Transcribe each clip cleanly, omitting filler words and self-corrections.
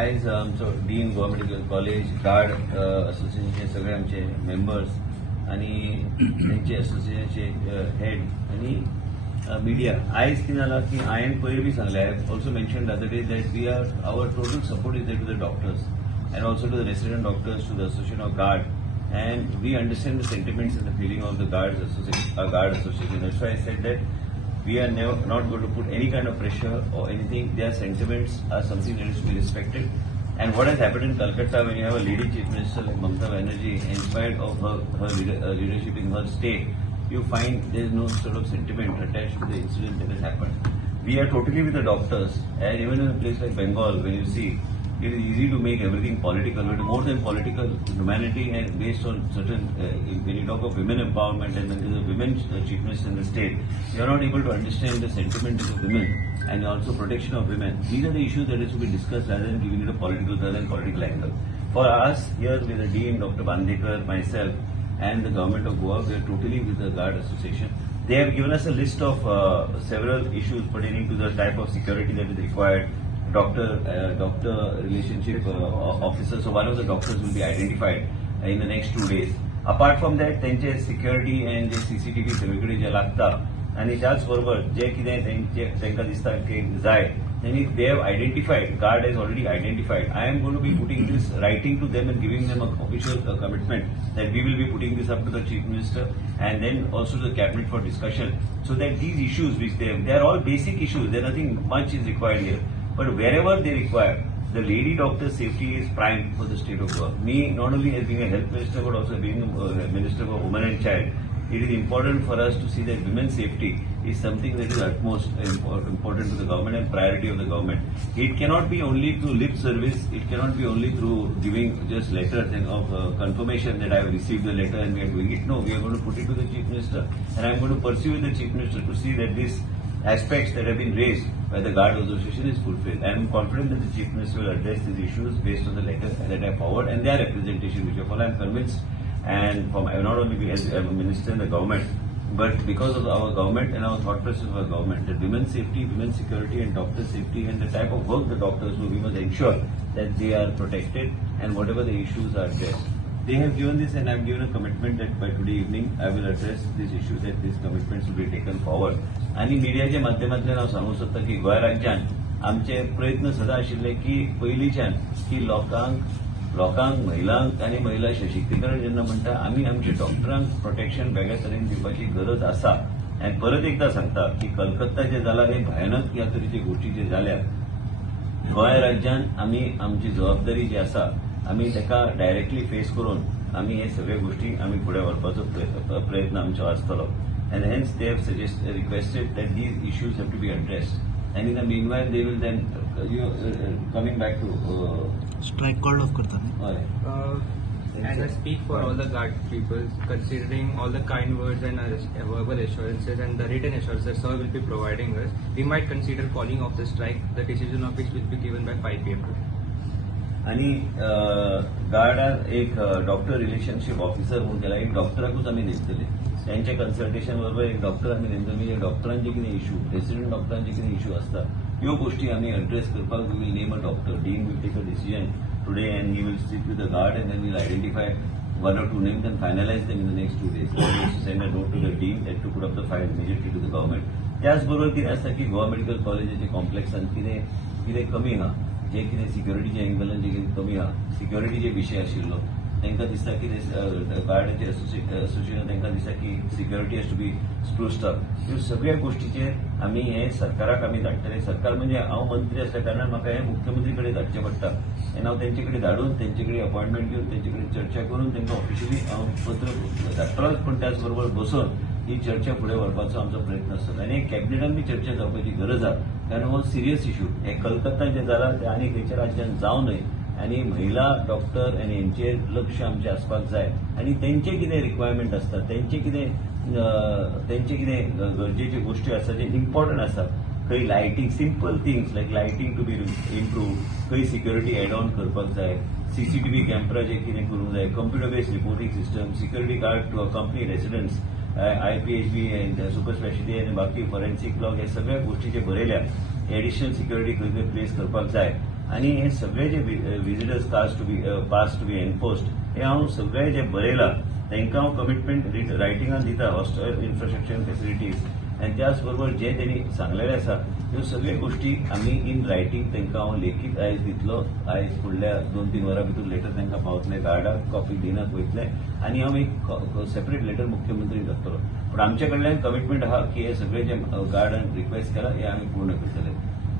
आयज आमचो dean Goa medical college guard असोसिएशनचे सगळे आमचे मेंबर्स आणि त्यांचे असोसिएशनचे हेड आणि मिडिया आयज कितें जालां की हांवें पयलीं बी सांगलें I also mention the other day that we are our total support is to the doctors and also to the resident doctors to the association of guard and we understand the sentiments and the feeling of the guard association that's why I said that we are not going to put any kind of pressure or anything. Their sentiments are something that is to be respected. And what has happened in Calcutta when you have a lady chief minister like Mamata Banerjee, in spite of her leadership in her state, you find there is no sort of sentiment attached to the incident that has happened. We are totally with the doctors, and even in a place like Bengal, when you see, it is easy to make everything political, but more than political, humanity and based on certain, when you talk of women empowerment and when there is a women chief minister in the state, you are not able to understand the sentiment of the women and also protection of women. These are the issues that is to be discussed rather than giving it a political angle. For us, here with the Dean, Dr. Bandekar, myself, and the government of Goa, we are totally with the Guard Association. They have given us a list of several issues pertaining to the type of security that is required, doctor relationship officer. So one of the doctors will be identified in the next 2 days. Apart from that, त्यांचे security and जे CCTV सगळीकडे जे लागता आणि त्याच बरोबर जे कितें तांकां दिसता की जाय त्यांनी they have identified, guard has already identified. I am going to be putting this, writing to them and giving them an official commitment that we will be putting this up to the chief minister and then also to the cabinet for discussion, so that these issues which they are all basic issues. There nothing much is required here. But wherever they require, the lady doctor safety is prime for the state of Goa. Me, not only as being a health minister, but also being a minister for women and child, it is important for us to see that women's safety is something that is utmost important to the government and priority of the government. It cannot be only through lip service. It cannot be only through giving just letters of confirmation that I have received the letter and we are doing it. No, we are going to put it to the chief minister, and I am going to pursue with the chief minister to see that these aspects that have been raised by the Guard Association is fulfilled. I am confident that the Chief Minister will address these issues based on the letter that I forward and their representation, which I am convinced, and from not only as a minister in the government, but because of our government and our thought process of our government, that women's safety, women's security and doctor safety and the type of work the doctors do, we must ensure that they are protected and whatever the issues are addressed. They have given this and I have given a commitment that by today evening I will address these issues, that these commitments will be taken forward. आणि मिडियाच्या माध्यमांतल्यान हांव सांगूंक सोदता की गोंय राज्यात आमचे प्रयत्न सदां आशिल्ले की पयलींच्यान की लोकांक महिलांक आनी महिला सशक्तीकरण जेन्ना म्हणटा आमी आमच्या डॉक्टरांक प्रोटेक्शन वेगळ्या तरेन दिवपाची गरज आसा. आनी परत एकदां सांगता की कलकत्ता जे जालां हे भयानक ह्या तरेचे गोश्टी जे जाल्या गोंय राज्यात आमी आमची जबाबदारी जी आसा आमी ताका डायरेक्टली फेस करून आमी हे सगळे गोष्टी आमी फुडें व्हरपाचो प्रयत्न आमचो आसतलो. And hence they have requested that these issues have to be addressed. And in the meanwhile, they will then, coming back to... strike called off karta hai. And I speak for all the guard people, considering all the kind words and verbal assurances and the written assurances sir will be providing us, we might consider calling off the strike, the decision of which will be given by 5 p.m. आणि गार्डान एक doctor relationship officer म्हणून केला, एक डॉक्टराकूच आमी नेमतले. त्यांच्या consultation बरोबर एक doctor आमी नेमतले. म्हणजे डॉक्टरांचे कितें इश्यू, रेसिडेंट डॉक्टरांचे कितें इश्यू आसता ह्यो गोष्टी आमी एड्रेस करपाक we will name a doctor. Dean will take a decision today and he will sit with the guard and then will identify 1 or 2 names and finalize them in the next 2 days. We will send a note to the dean and to put up the file immediately to the government. त्याचबरोबर कितें आसता की Goa medical कॉलेजाच्या कॉम्प्लेक्सान कितें कमी आहा, जे कितें सिक्युरिटीच्या एंगलान जे कितें कमी आहा, सिक्युरिटीचे विशय आशिल्लो तांकां दिसता की गार्डाचे असोसिएशन तांकां दिसता की security has to be spruced up. ह्यो सगळ्या गोश्टीचेर आमी हे सरकाराक आमी धाडटले. सरकार म्हणजे हांव मंत्री आसल्या कारणान म्हाका हे मुख्यमंत्री कडेन धाडचें पडटा आनी हांव तेंचे कडेन धाडून तेंचे कडेन अपॉयंटमेंट घेवन तेंचे कडेन चर्चा करून तांकां ऑफिशियली हांव पत्र धाडटलोच. पण त्याच बरोबर बसून ही चर्चा फुडें व्हरपाचो आमचो प्रयत्न आसतलो. आनी कॅबिनेटान बी चर्चा जावपाची गरज आहा, कारण हो सिरियस इश्यू. हे कलकत्ता जे जालां ते आनी खंयच्या राज्यान जावं न्हय आनी महिला डॉक्टर आनी हेंचेर लक्ष आमचें आसपाक जाय. आनी तेंचे कितें रिक्वायरमेंट आसता, तेंचे कितें गरजेच्यो गोश्टी आसा जे इम्पॉर्टंट आसा. खंय lighting, simple things like lighting to be improve, खंय सिक्युरिटी एड ऑन करपाक जाय, CCTV कॅमेरा जे कितें करूंक जाय, computer based reporting system, security guard to company residents, IPHB and super speciality आनी बाकी फॉरेन्सिक लॉ, हे सगळ्या गोष्टी जे बरयल्या एडिशनल सिक्युरिटी खंय खंय प्लेस करपाक जाय आनी हे सगळे जे visitors pass to be enforced हे हांव सगळे जे बरयला तांकां हांव कमिटमेंट रायटिंगान दिता हॉस्टेल इन्फ्रास्ट्रक्चर फॅसिलिटीज आनी त्याच बरोबर जे त्यांनी सांगलेले आसा ह्यो सगळ्यो गोष्टी आमी इन रायटींग तांकां हांव लेखीत आयज दितलो आयज फुडल्या 2-3 वरां भितर लेटर तांकां पावतले गार्डाक कॉपी दिनाक वयतले आनी हांव एक सेपरेट लेटर मुख्यमंत्रीक धाडटलो पूण आमचे कडल्यान कमिटमेंट आहा की हे सगळे जे गार्डान रिक्वेस्ट केला हे आमी पूर्ण करतले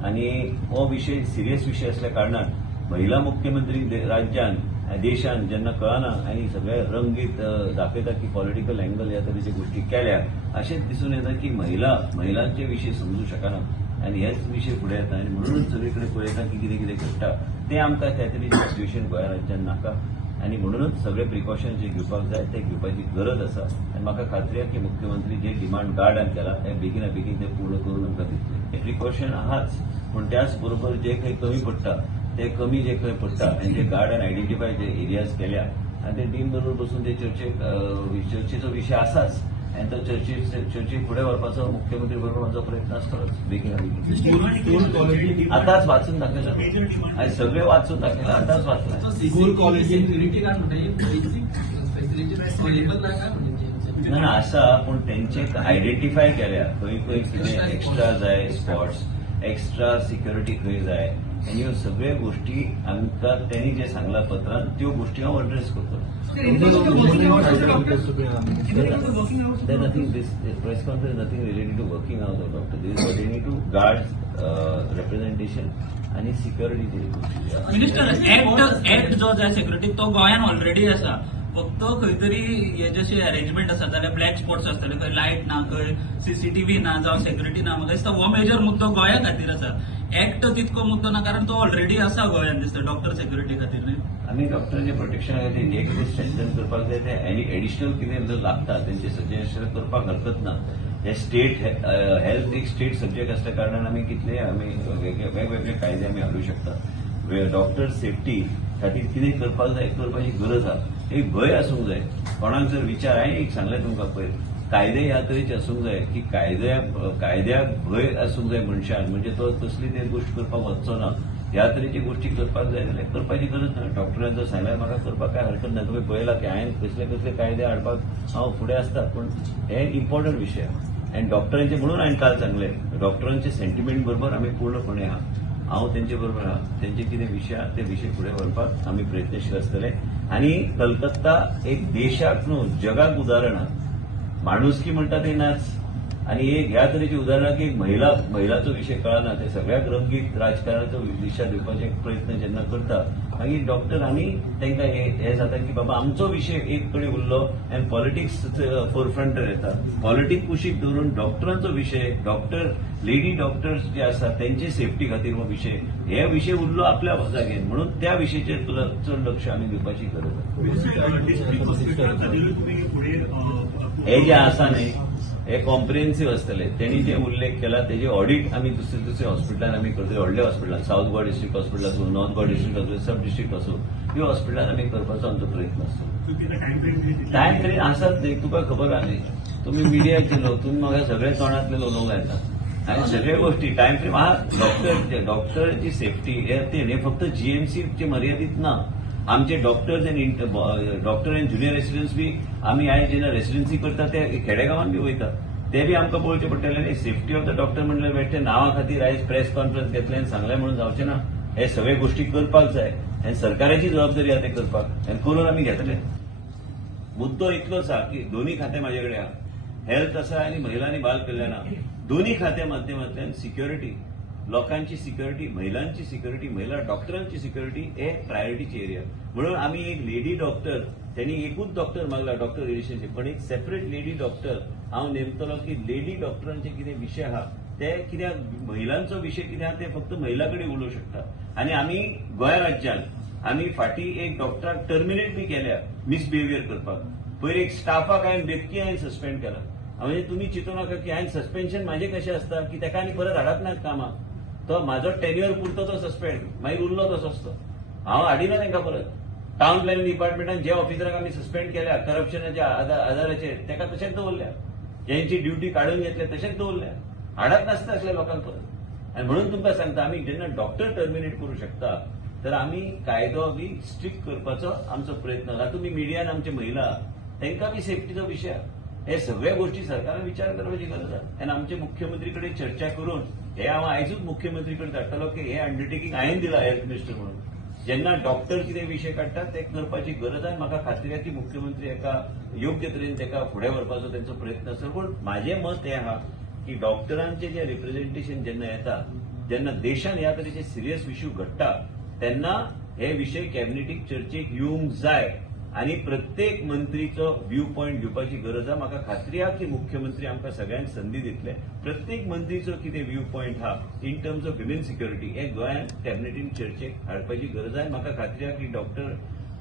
आनी हो विशय सिरियस विशय असल्या कारणान महिला मुख्यमंत्री राज्यान देशान जेन्ना कळना आनी सगळे रंगीत दाखयता की पॉलिटिकल अँगल ह्या तरेचे गोष्टी केल्या अशेंच दिसून येता की महिलांचे विशय समजू शकना आनी हेच विशय फुडें येता आनी म्हणूनच सगळे कडेन पळयता की कितें कितें घडटा तें आमकां त्या तरेचें सिच्युएशन गोंय राज्यान नाका आनी म्हणूनच सगळे प्रिकॉशन जे घेवपाक जाय ते घेवपाची गरज आसा आनी म्हाका खात्री आसा की मुख्यमंत्री जे डिमांड गार्डान केला ते बेगिना बेगीन ते पूर्ण करून आमकां दितले प्रिकॉशन आहाच पूण त्याच बरोबर जे खंय कमी पडटा ते कमी जे खंय पडटा आनी जे गार्डान आयडेंटिफाय जे एरियाज केल्या आनी ते टीम बरोबर बसून ते चर्चेचो विशय आसाच आनी तो चर्चे फुडें व्हरपाचो मुख्यमंत्री बरोबर म्हाजो प्रयत्न आसतलोच बेगिना बेगीन आतांच वाचून दाखयला आयज सगळे वाचून दाखयला आतांच वाचला ना आसा पूण तेंचे आयडेंटिफाय केल्या खंय खंय कितें एक्स्ट्रा जाय स्पॉट्स एक्स्ट्रा सिक्युरिटी खंय जाय आनी ह्यो सगळ्यो गोष्टी आमकां त्यांनी जे सांगला पत्रांत त्यो गोष्टी हांव अड्रेस करतलो There's nothing, this press conference is nothing related to working hours of doctor. This is pertaining to guards representation आणि सिक्युरिटी मिनिस्टर ऍक्ट जो जाय सेक्युरिटी तो गोंयान ऑलरेडी आसा फक्त खंय तरी हे जशे अरेंजमेंट आसा जाल्यार ब्लॅक स्पॉट्स आसतले खंय लायट ना खंय सीसीटीव्ही ना जावं सेक्युरिटी ना म्हाका दिसता हो मेजर मुद्दो गोंया खातीर आसा ऍक्ट तितको मुद्दो ना कारण तो ऑलरेडी आसा गोंयान दिसता डॉक्टर सेक्युरिटी खातीर न्ही आमी डॉक्टरांचे प्रोटेक्शन खातीर जे कितें स्ट्रेंथन करपाक जाय ते आनी एडिशनल कितें जर लागता तेंचे सजेशन करपाक हरकत ना हे स्टेट हेल्थ एक स्टेट सब्जेक्ट असल्या कारणान आमी कितले आमी वेगवेगळे कायदे आमी हाडूं शकता डॉक्टर सेफ्टी खातीर कितें करपाक जाय करपाची गरज आहा एक भंय आसूंक जाय कोणाक जर विचार हांवें एक सांगलें तुमकां पयर कायदे ह्या तरेचे आसूंक जाय की कायद्याक भंय आसूंक जाय मनशान म्हणजे तो तसली ते गोष्ट करपाक वचचो ना ह्या तरेची गोष्टी करपाक जाय जाल्यार करपाची गरज ना डॉक्टरान जर सांगल्यार म्हाका करपाक काय हरकत ना तुवें पळयलां की हांवें कसले कसले कायदे हाडपाक हांव फुडें आसता पूण हे इम्पॉर्टंट विशय आनी डॉक्टरांचे म्हणून हांवें काल सांगलें डॉक्टरांचे सेंटिमेंट बरोबर आमी पूर्णपणे आहा हांव तेंचे बरोबर आहा तेंचे कितें विशय आहा ते विशय फुडें व्हरपाक आमी प्रयत्नशील आसतले आनी कलकत्ता एक देशाक न्हू जगाक उदाहरण आहा माणुसकी म्हणटा ते नाच आनी एक ह्या तरेची उदाहरणां की एक महिलाचो विशय कळना ते सगळ्याक रंगीत राजकारणाचो दिशा दिवपाचे प्रयत्न जेन्ना करता मागीर डॉक्टर आनी तांकां हे जाता की बाबा आमचो विशय एक कडेन उरलो आनी पॉलिटिक्स फोरफ्रंटार येता पॉलिटिक्स कुशीक धरून डॉक्टरांचो विशय डॉक्टर लेडी डॉक्टर्स जे आसा तेंचे सेफ्टी खातीर हो विशय हे विशय उरलो आपल्या जागेर म्हणून त्या विशयाचेर चड लक्ष आमी दिवपाची गरज हे जे आसा न्ही हे कॉम्प्रिहेन्सिव्ह आसतले त्यांनी जे उल्लेख केला तेजे ऑडिट आमी दुसरे हॉस्पिटलान आमी करतले व्हडल्या हॉस्पिटलान साऊथ गोवा डिस्ट्रिक्ट हॉस्पिटल आसूं नॉर्थ गोवा डिस्ट्रिक्ट आसूं सब डिस्ट्रिक्ट आसूं ह्यो हॉस्पिटलान आमी करपाचो आमचो प्रयत्न आसतो टायम फ्रेम आसात न्ही तुका खबर आहा न्ही तुमी मिडियाचे लोक तुमी म्हाका सगळे तोंडांतले उलोवंक लायता आनी सगळे गोष्टी टायम फ्रेम आहा डॉक्टरांची सेफ्टी हे फक्त जीएमसीचे मर्यादीत ना आमचे doctors doctor and junior residents बी आमी आयज जेन्ना रेसिडेन्सी करता ते खेडेगांवान बी वयता ते बी आमकां पळोवचें पडटलें न्ही सेफ्टी ऑफ द डॉक्टर म्हणल्यार बेश्टे नांवा खातीर आयज प्रेस कॉन्फरन्स घेतले आनी सांगलें म्हणून जावचें ना हे सगळे गोष्टी करपाक जाय आनी सरकाराची जबाबदारी आहा ते करपाक आनी करून आमी घेतले मुद्दो इतलोच आहा की दोन्ही खाते म्हाजे कडेन आहा हेल्थ आसा आनी महिला आनी बाल कल्याण आहा दोन्ही खात्या माध्यमांतल्यान सिक्युरिटी लोकांची सिक्युरिटी महिलांची सिक्युरिटी महिला डॉक्टरांची सिक्युरिटी हे प्रायोरिटीचे एरिया म्हणून आमी एक लेडी डॉक्टर त्यांनी एकूच डॉक्टर मागला डॉक्टर रिलेशनशीप पण एक सेपरेट लेडी डॉक्टर हांव नेमतलो की लेडी डॉक्टरांचे कितें विशय आहा ते कित्याक महिलांचो विशय कितें आहा ते फक्त महिला कडेन उलोवंक शकता आनी आमी गोंय राज्यान आमी फाटीं एक डॉक्टराक टर्मिनेट बी केल्या मिसबिहेवियर करपाक पयर एक स्टाफाक हांवें बेतकी हांवें सस्पेंड केला म्हणजे तुमी चिंतूं नाका की हांवें सस्पेन्शन म्हाजें कशें आसता की ताका आनी परत हाडप नात कामाक तो म्हाजो टेन्युअर पुरतो तो सस्पेंड मागीर उरलो तसोच तो हांव हाडिना तांकां परत टावन प्लॅनिंग डिपार्टमेंटान जे ऑफिसराक आमी सस्पेंड केल्या करप्शनाच्या आदाराचेर ताका तशेंच दवरल्या जेंची ड्युटी काडून घेतल्या तशेंच दवरल्या हाडत नासता असल्या लोकांक परत आणि म्हणून तुमकां सांगता आमी जेन्ना डॉक्टर टर्मिनेट करू शकता तर आमी कायदो बी स्ट्रिक्ट करपाचो आमचो प्रयत्न आसा. तुमी मिडियान आमचे महिला तांकां बी सेफ्टीचो विशय आहा. हे सगळ्या गोष्टी सरकारान विचार करपाची गरज आहा. आनी आमचे मुख्यमंत्री कडेन चर्चा करून हे हांव आयजूच मुख्यमंत्री कडेन धाडटलो की हे अंडरटेकिंग हांवें दिला हेल्थ मिनिस्टर म्हणून. जेन्ना डॉक्टर कितें विशय काडटात ते करपाची गरज आहे. म्हाका खात्री आहे की मुख्यमंत्री एका योग्य तरेन तेका फुडें व्हरपाचो तेंचो प्रयत्न आसा. पूण म्हाजें मत हें आहा की डॉक्टरांचें जें रिप्रेझेंटेशन जेन्ना येता, जेन्ना देशान ह्या तरेचे सिरियस इश्यू घडटा तेन्ना हे विशय कॅबिनेटीक चर्चेक येवंक जाय आणि प्रत्येक मंत्रीचो व्यू पॉयंट घेवपाची गरज आहा. म्हाका खात्री आहा की मुख्यमंत्री आमकां सगळ्यांक संदी दितले. प्रत्येक मंत्रीचो कितें व्यू पॉयंट आहा in terms of women security हे गोंयांत कॅबिनेटीन चर्चेक हाडपाची गरज आहे. म्हाका खात्री आहा की डॉक्टर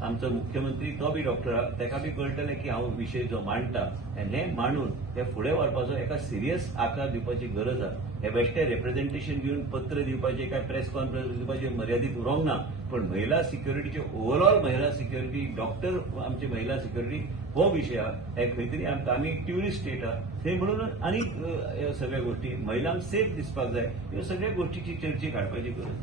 आमचो मुख्यमंत्री तो बी डॉक्टर आहा, तेका बी कळटलें की हांव विशय जो मांडटा आनी हें मांडून ते फुडें व्हरपाचो एका सिरियस आकार दिवपाची गरज आहा. हे बेश्टे रिप्रेझेंटेशन घेवन पत्र दिवपाचे काय प्रेस कॉन्फरन्स दिवपाचे मर्यादीत उरोंक ना. पण महिला सिक्युरिटीचे ओव्हरऑल महिला सिक्युरिटी डॉक्टर आमची महिला सिक्युरिटी हो विशय आहा. हे खंय तरी आमी एक ट्युरिस्ट स्टेट आहा थंय म्हणून आनी ह्यो सगळ्या गोष्टी महिलांक सेफ दिसपाक जाय ह्यो सगळ्या गोष्टीची चर्चेक हाडपाची गरज आहा.